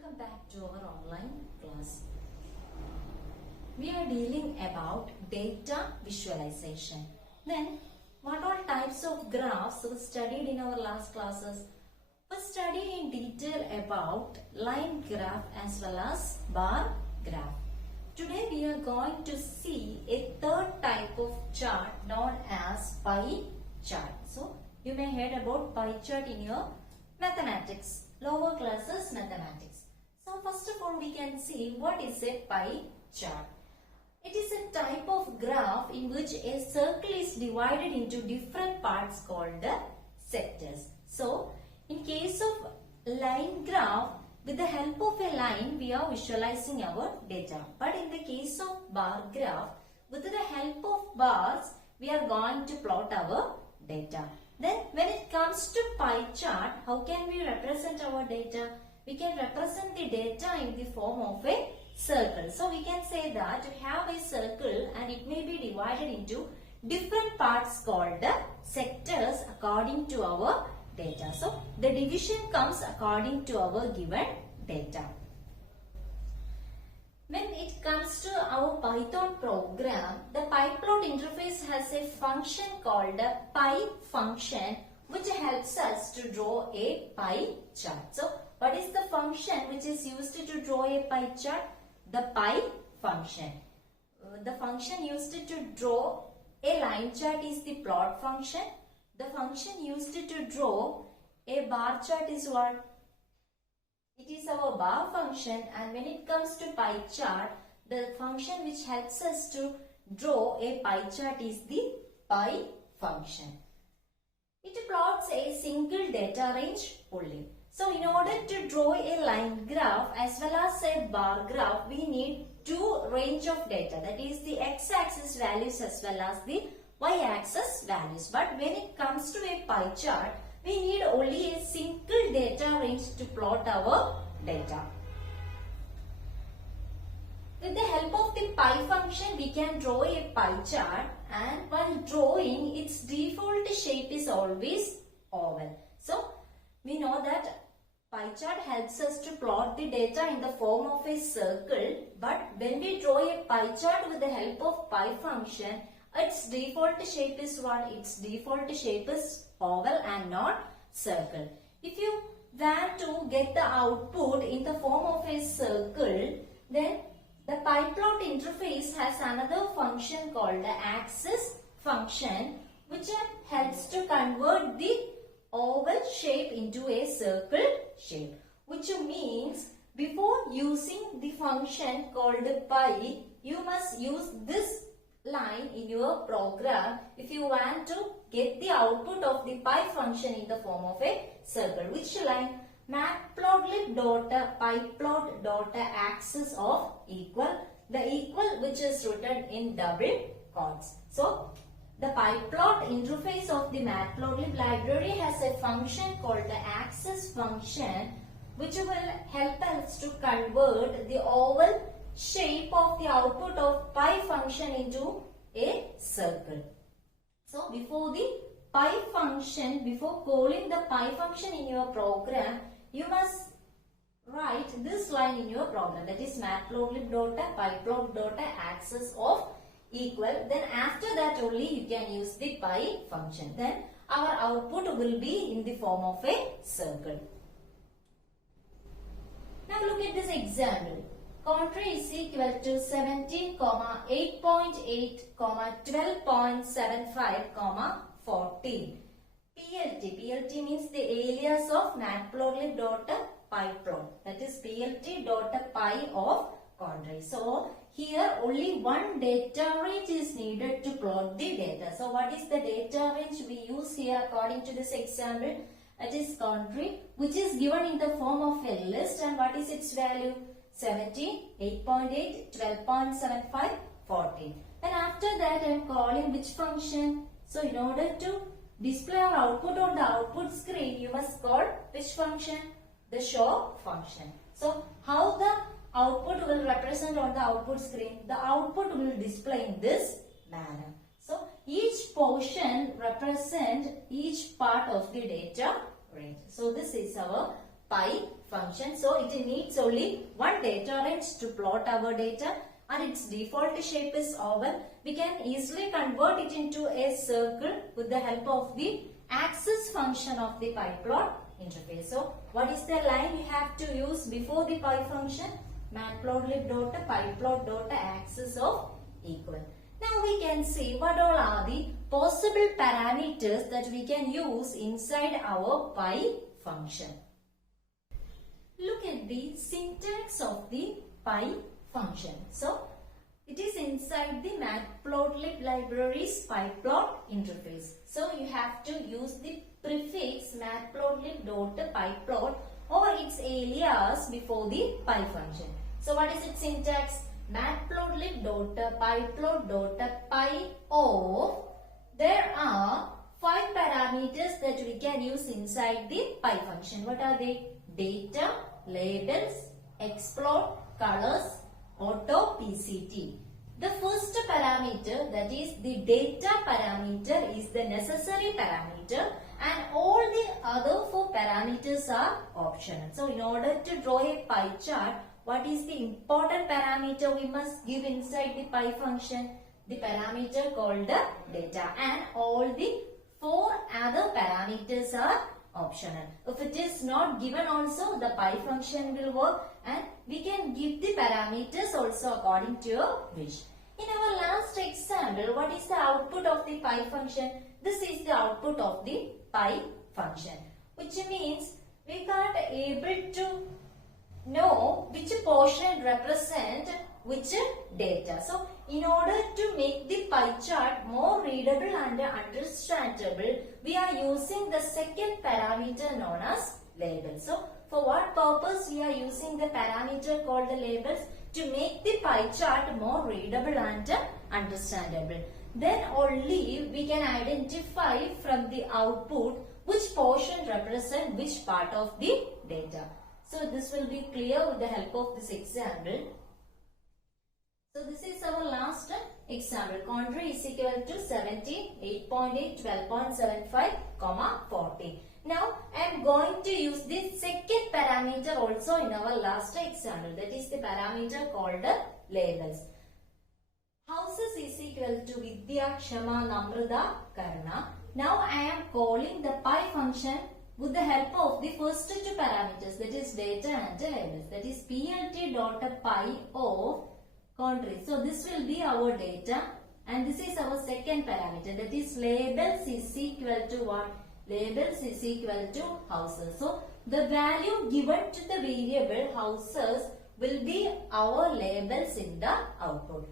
Welcome back to our online class. We are dealing about data visualization. Then, what all types of graphs we studied in our last classes? We studied in detail about line graph as well as bar graph. Today we are going to see a third type of chart known as pie chart. So, you may heard about pie chart in your mathematics, lower classes mathematics. So, first of all we can see what is a pie chart. It is a type of graph in which a circle is divided into different parts called the sectors. So, in case of line graph, with the help of a line, we are visualizing our data. But in the case of bar graph, with the help of bars, we are going to plot our data. Then, when it comes to pie chart, how can we represent our data? We can represent the data in the form of a circle. So, we can say that we have a circle and it may be divided into different parts called the sectors according to our data. So, the division comes according to our given data. When it comes to our Python program, the PyPlot interface has a function called the pie function which helps us to draw a pie chart. So, what is the function which is used to draw a pie chart? The pie function. The function used to draw a line chart is the plot function. The function used to draw a bar chart is what? It is our bar function, and when it comes to pie chart, the function which helps us to draw a pie chart is the pie function. It plots a single data range only. So, in order to draw a line graph as well as a bar graph, we need two range of data, that is the x-axis values as well as the y-axis values. But when it comes to a pie chart, we need only a single data range to plot our data. With the help of the pie function, we can draw a pie chart, and while drawing, its default shape is always oval. So, we know that pie chart helps us to plot the data in the form of a circle, but when we draw a pie chart with the help of pie function, its default shape is what? Its default shape is oval and not circle. If you want to get the output in the form of a circle, then the PyPlot interface has another function called the axis function which helps to convert the oval shape into a circle shape, which means before using the function called pie, you must use this line in your program if you want to get the output of the pie function in the form of a circle. Which line? Matplotlib pyplot axis of equal, the equal which is written in double quotes. So, the PyPlot interface of the Matplotlib library has a function called the axis function which will help us to convert the oval shape of the output of pie function into a circle. So, before the pie function, before calling the pie function in your program, you must write this line in your program, that is matplotlib.pyplot.axis of equal. Then after that only you can use the pie function. Then our output will be in the form of a circle. Now look at this example. Contour is equal to 17, 8.8, 12.75, 14. PLT means the alias of matplotlib.pyplot, that is plt.py of contour. So, here only one data range is needed to plot the data. So, what is the data range we use here according to this example? It is contour which is given in the form of a list, and what is its value? 17, 8.8, 12.75, 14. And after that I am calling which function? So, in order to display our output on the output screen, you must call which function? The show function. So, how the output will represent on the output screen? The output will display in this manner. So, each portion represent each part of the data range. So, this is our pi function. So it needs only one data range to plot our data, and its default shape is oval. We can easily convert it into a circle with the help of the axis function of the pyplot interface. So what is the line we have to use before the pi function? Matplotlib.pyplot.axis of equal. Now we can see what all are the possible parameters that we can use inside our pi function. Look at the syntax of the pi function. So it is inside the Matplotlib library's pyplot interface. So you have to use the prefix matplotlib.pyplot or its alias before the pi function. So what is its syntax? Matplotlib.pyplot.py of. There are 5 parameters that we can use inside the pi function. What are they? Data, labels, explode, colors, auto, PCT. The first parameter, that is the data parameter, is the necessary parameter, and all the other 4 parameters are optional. So in order to draw a pie chart, what is the important parameter we must give inside the pi function? The parameter called the data, and all the 4 other parameters are optional. If it is not given also, the pi function will work, and we can give the parameters also according to your wish. In our last example, what is the output of the pi function? This is the output of the pi function, which means we can't able to know which portion represent which data. So in order to make the pie chart more readable and understandable, we are using the second parameter known as label. So for what purpose we are using the parameter called the labels? To make the pie chart more readable and understandable. Then only we can identify from the output which portion represent which part of the data. So this will be clear with the help of this example. So this is our last example. Country is equal to 17, 8.8, 12.75, 14. Now I am going to use the second parameter also in our last example. That is the parameter called labels. Houses is equal to Vidya, Kshama, Namrata, Karna. Now I am calling the pi function with the help of the first 2 parameters, that is data and labels. That is plt.py of country. So this will be our data, and this is our second parameter, that is labels is equal to what? Labels is equal to houses. So the value given to the variable houses will be our labels in the output.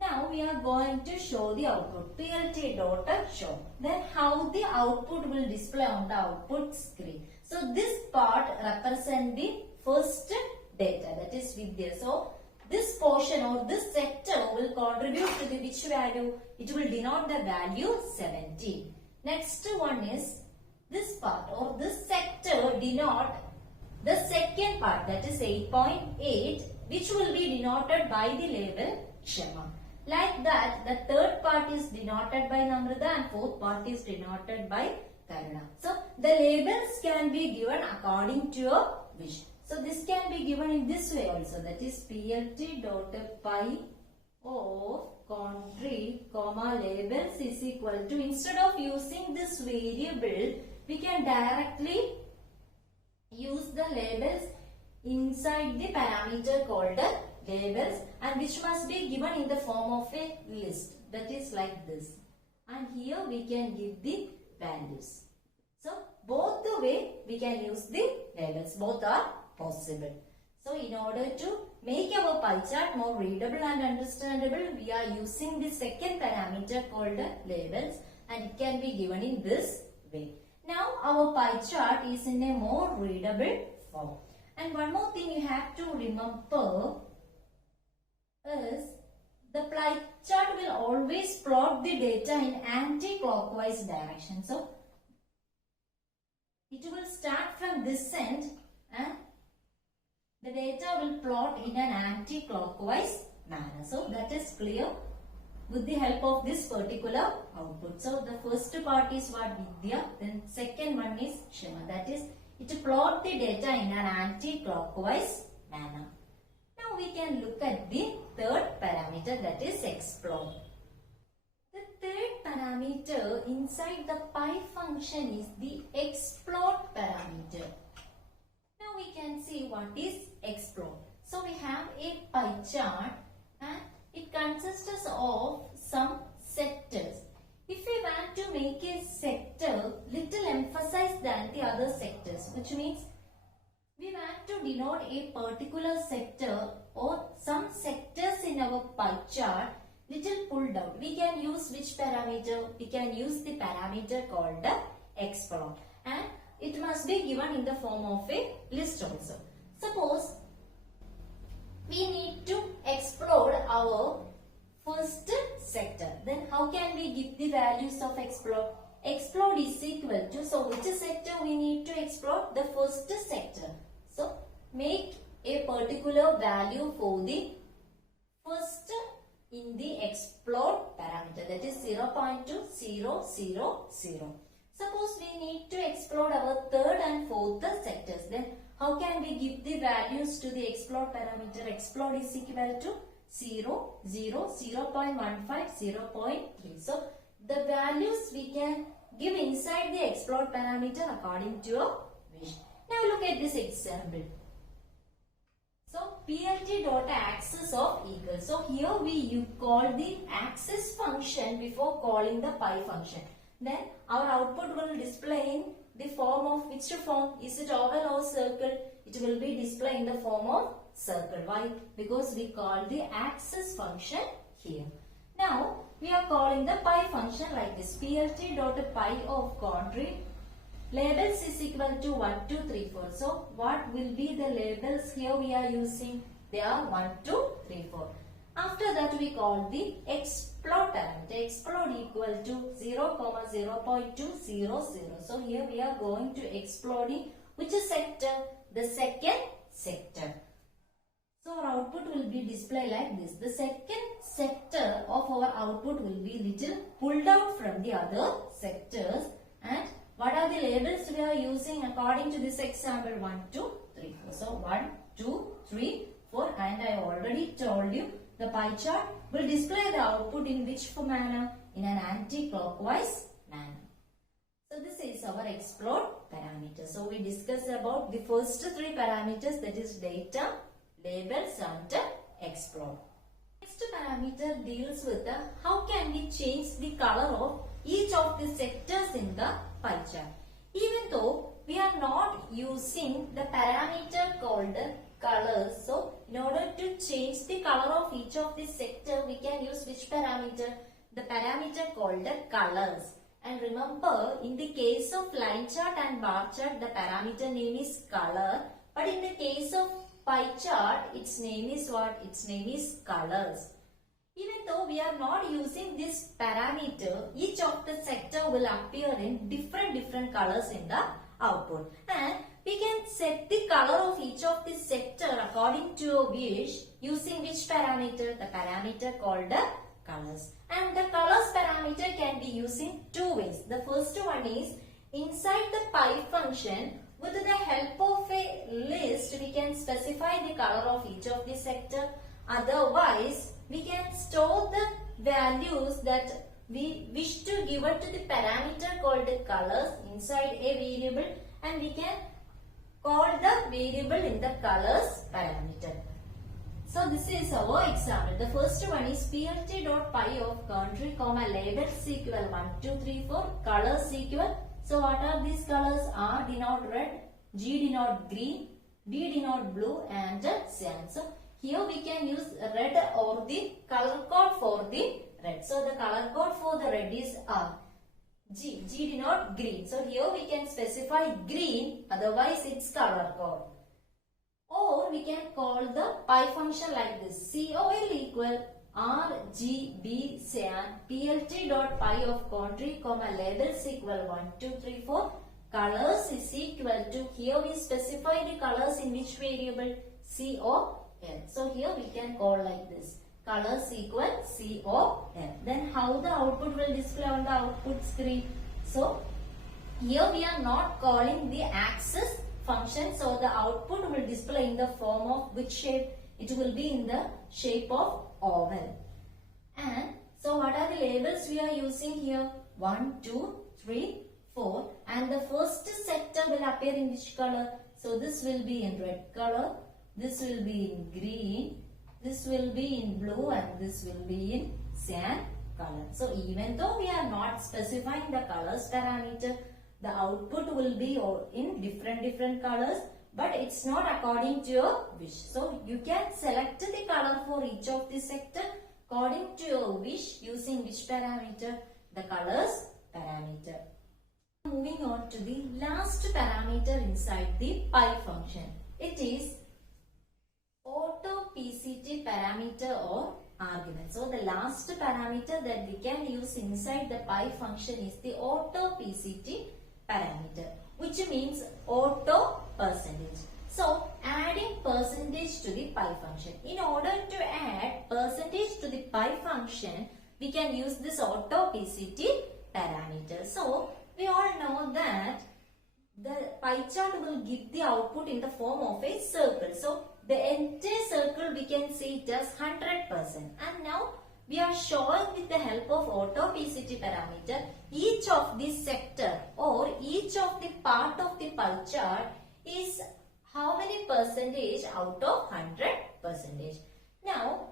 Now we are going to show the output. Plt.show. Then how the output will display on the output screen. So this part represents the first data, that is Vidya. So this portion or this sector will contribute to the which value? It will denote the value 70. Next one is this part or this sector denote the second part, that is 8.8, which will be denoted by the label Kshama. Like that, the third part is denoted by Namrata and fourth part is denoted by Karna. So the labels can be given according to your wish. So this can be given in this way also, that is plt.py of country, labels is equal to, instead of using this variable, we can directly use the labels inside the parameter called labels, and which must be given in the form of a list, that is like this. And here we can give the values. So both the way we can use the labels, both are possible. So in order to make our pie chart more readable and understandable, we are using the second parameter called labels, and it can be given in this way. Now our pie chart is in a more readable form. And one more thing you have to remember is the pie chart will always plot the data in anti-clockwise direction. So it will start from this end and the data will plot in an anti-clockwise manner. So that is clear with the help of this particular output. So the first part is what? Vidya. Then second one is Kshama. That is It plot the data in an anti-clockwise manner. Now we can look at the third parameter, that is explode. The third parameter inside the pi function is the explode parameter. Now we can see what is explode. So we have a pie chart and it consists of some sectors. If we want to make a sector little emphasized than the other sectors, which means we want to denote a particular sector or some sectors in our pie chart little pulled out, we can use which parameter? We can use the parameter called the explode, and it must be given in the form of a list also. Suppose we need to explode our first sector, then how can we give the values of explode? Explode is equal to, so which sector we need to explode? The first sector. So make a particular value for the first in the explode parameter, that is 0.2000. Suppose we need to explode our third and fourth sectors, then how can we give the values to the explode parameter? Explode is equal to 0, 0, 0.15, 0.3. So the values we can give inside the explode parameter according to your wish. Now look at this example. So PLT dot axis of equal. So here you call the axis function before calling the pi function. Then our output will display in the form of which form? Is it oval or circle? It will be displayed in the form of circle. Why? Because we call the axis function here. Now we are calling the pi function like this. PLT dot pi of country. Labels is equal to 1, 2, 3, 4. So what will be the labels here we are using? They are 1, 2, 3, 4. After that we call the explode parameter. Explode equal to 0, 0.200. So here we are going to exploding which sector? The second sector. So our output will be displayed like this. The second sector of our output will be little pulled out from the other sectors. And what are the labels we are using according to this example? 1, 2, 3, 4. So 1, 2, 3, 4, and I already told you the pie chart will display the output in which manner? In an anti-clockwise manner. So this is our explode parameter. So we discussed about the first three parameters, that is data, labels and explode. Next parameter deals with how can we change the color of each of the sectors in the pie chart. Even though we are not using the parameter called colors, so in order to change the color of each of the sector, we can use which parameter? The parameter called colors. And remember, in the case of line chart and bar chart, the parameter name is color. But in the case of pie chart, its name is what? Its name is colors. Even though we are not using this parameter, each of the sector will appear in different colors in the output. And we can set the color of each of the sector according to your wish using which parameter? The parameter called the colors. And the colors parameter can be used in two ways. The first one is inside the pi function, with the help of a list, we can specify the color of each of the sector. Otherwise, we can store the values that we wish to give it to the parameter called colors inside a variable, and we can call the variable in the colors parameter. So this is our example. The first one is plt.pi of country, labels equal 1, 2, 3, 4, colors equal. So what are these colors? R denote red, G denote green, D denote blue and cyan. So here we can use red or the color code for the red. So the color code for the red is R. G denote green. So here we can specify green, otherwise it's color code. Or we can call the pi function like this. COL equal RGB cyan plt.pi of country, labels equal 1, 2, 3, 4. Colors is equal to, here we specify the colors in which variable? COL. So here we can call like this. Colors equal COL. Then how the output will display on the output screen? So here we are not calling the axis function, so the output will display in the form of which shape? It will be in the shape of oval. And so what are the labels we are using here? 1, 2, 3, 4, and the first sector will appear in which color? So this will be in red color, this will be in green, this will be in blue, and this will be in cyan color. So even though we are not specifying the colors parameter, the output will be in different colors, but it's not according to your wish. So you can select the color for each of the sector according to your wish, using which parameter? The colors parameter. Moving on to the last parameter inside the pi function. It is auto PCT parameter or argument. So the last parameter that we can use inside the pi function is the auto PCT parameter, which means auto percentage. So adding percentage to the pi function. In order to add percentage to the pi function, we can use this auto PCT parameter. So we all know that the pie chart will give the output in the form of a circle. So the entire circle we can see it as 100%. And now we are showing with the help of auto PCT parameter each of this sector or each of the part of the pie chart is how many percentage out of 100%. Now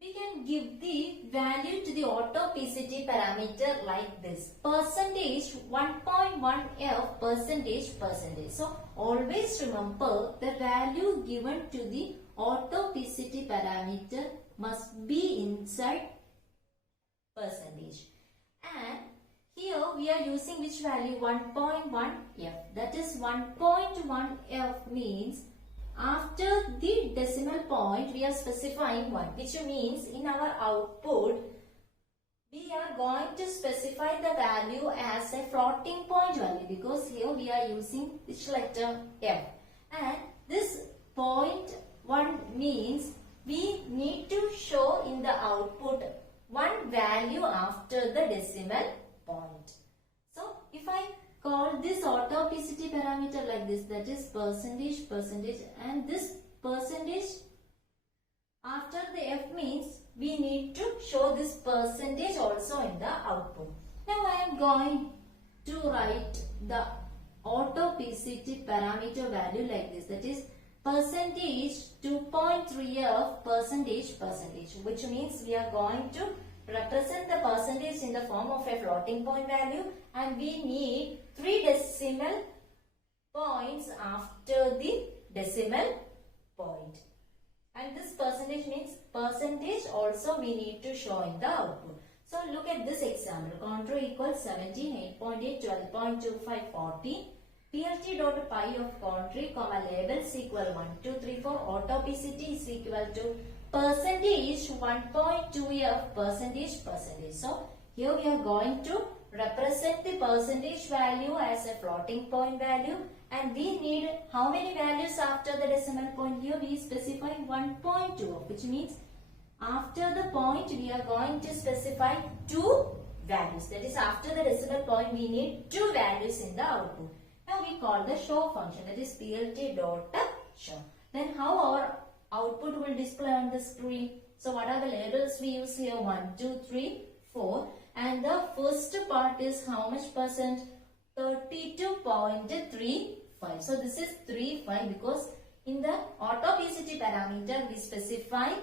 we can give the value to the auto PCT parameter like this. Percentage 1.1f percentage. So always remember the value given to the auto PCT parameter must be inside percentage. And here we are using which value? 1.1f. That is 1.1f means after the decimal point we are specifying 1, which means in our output we are going to specify the value as a floating point value, because here we are using which letter? F. And this point 1 means we need to show in the output one value after the decimal point. So if I call this auto PCT parameter like this, that is percentage, and this percentage after the F means we need to show this percentage also in the output. Now I am going to write the auto PCT parameter value like this, that is percentage 2.3f percentage, which means we are going to represent the percentage in the form of a floating point value, and we need 3 decimal points after the decimal point. And this percentage means percentage also we need to show in the output. So look at this example. Contour equals 17, 8.8, 12.25, 14. PLT dot pi of contour, comma labels equal 1, 2, 3, 4. Auto PCT is equal to percentage 1.2f percentage. So here we are going to represent the percentage value as a floating point value, and we need how many values after the decimal point? Here we specify 1.2, which means after the point we are going to specify 2 values. That is, after the decimal point we need 2 values in the output. Now we call the show function, that is PLT dot show. Then how our output will display on the screen? So what are the labels we use here? 1, 2, 3, 4. And the first part is how much percent? 32.35. So this is 35 because in the auto PCT parameter we specify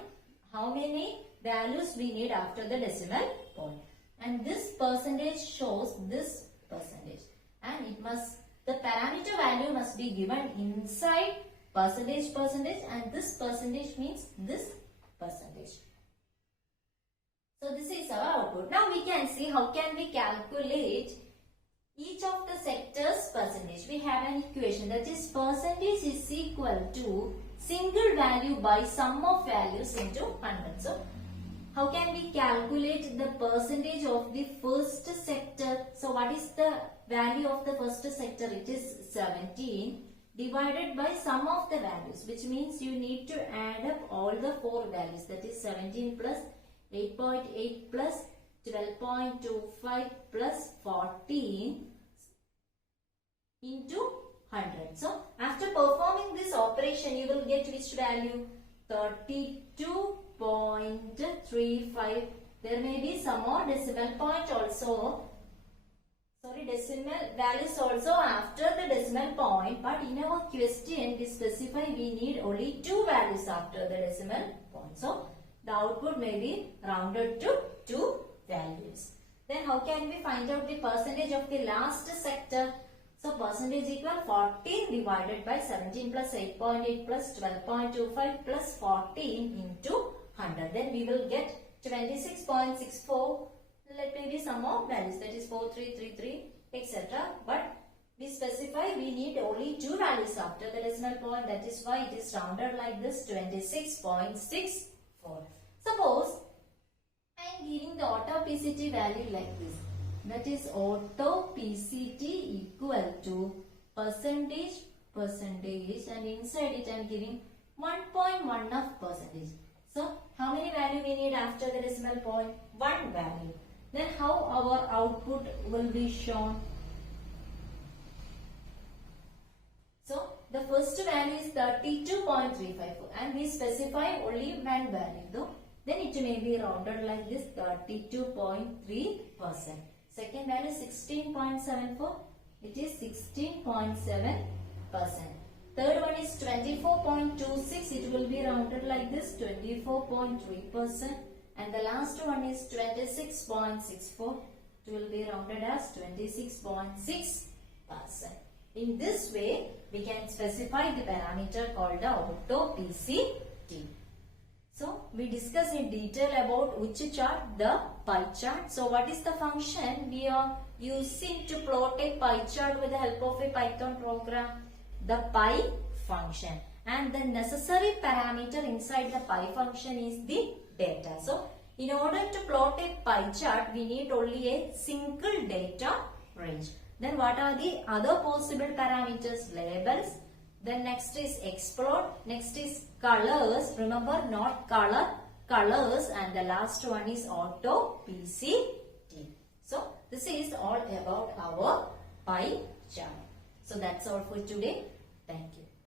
how many values we need after the decimal point. And this percentage shows this percentage. And it must, the parameter value must be given inside percentage, and this percentage means this percentage. So this is our output. Now we can see how can we calculate each of the sectors percentage. We have an equation, that is percentage is equal to single value by sum of values into 100. So how can we calculate the percentage of the first sector? So what is the value of the first sector? It is 17 divided by sum of the values, which means you need to add up all the 4 values, that is 17 plus 8.8 plus 12.25 plus 14 into 100. So after performing this operation, you will get which value? 32.35. There may be some more decimal point also. Sorry, decimal values also after the decimal point. But in our question, we specify we need only 2 values after the decimal point. So the output may be rounded to 2 values. Then how can we find out the percentage of the last sector? So percentage equal 14 divided by 17 plus 8.8 plus 12.25 plus 14 into 100. Then we will get 26.64. Let me be some more values, that is 4333 etc. But we specify we need only 2 values after the decimal point. That is why it is rounded like this, 26.64. Suppose I am giving the auto PCT value like this. That is auto PCT equal to percentage and inside it I am giving 1.1 of percentage. So how many value we need after the decimal point? 1 value. Then how our output will be shown? So the first value is 32.354 and we specify only 1 value though. Then it may be rounded like this, 32.3%. Second value 16.74. It is 16.7%. Third one is 24.26. It will be rounded like this, 24.3%. And the last one is 26.64. It will be rounded as 26.6%. In this way, we can specify the parameter called the auto PCT. So, we discuss in detail about which chart? The pie chart. So, what is the function we are using to plot a pie chart with the help of a Python program? The pie function. And the necessary parameter inside the pie function is the data. So, in order to plot a pie chart, we need only a single data range. Then what are the other possible parameters? Labels. Then next is explode. Next is colors. Remember, not color, colors. And the last one is auto PCT. So this is all about our pie chart. So that's all for today. Thank you.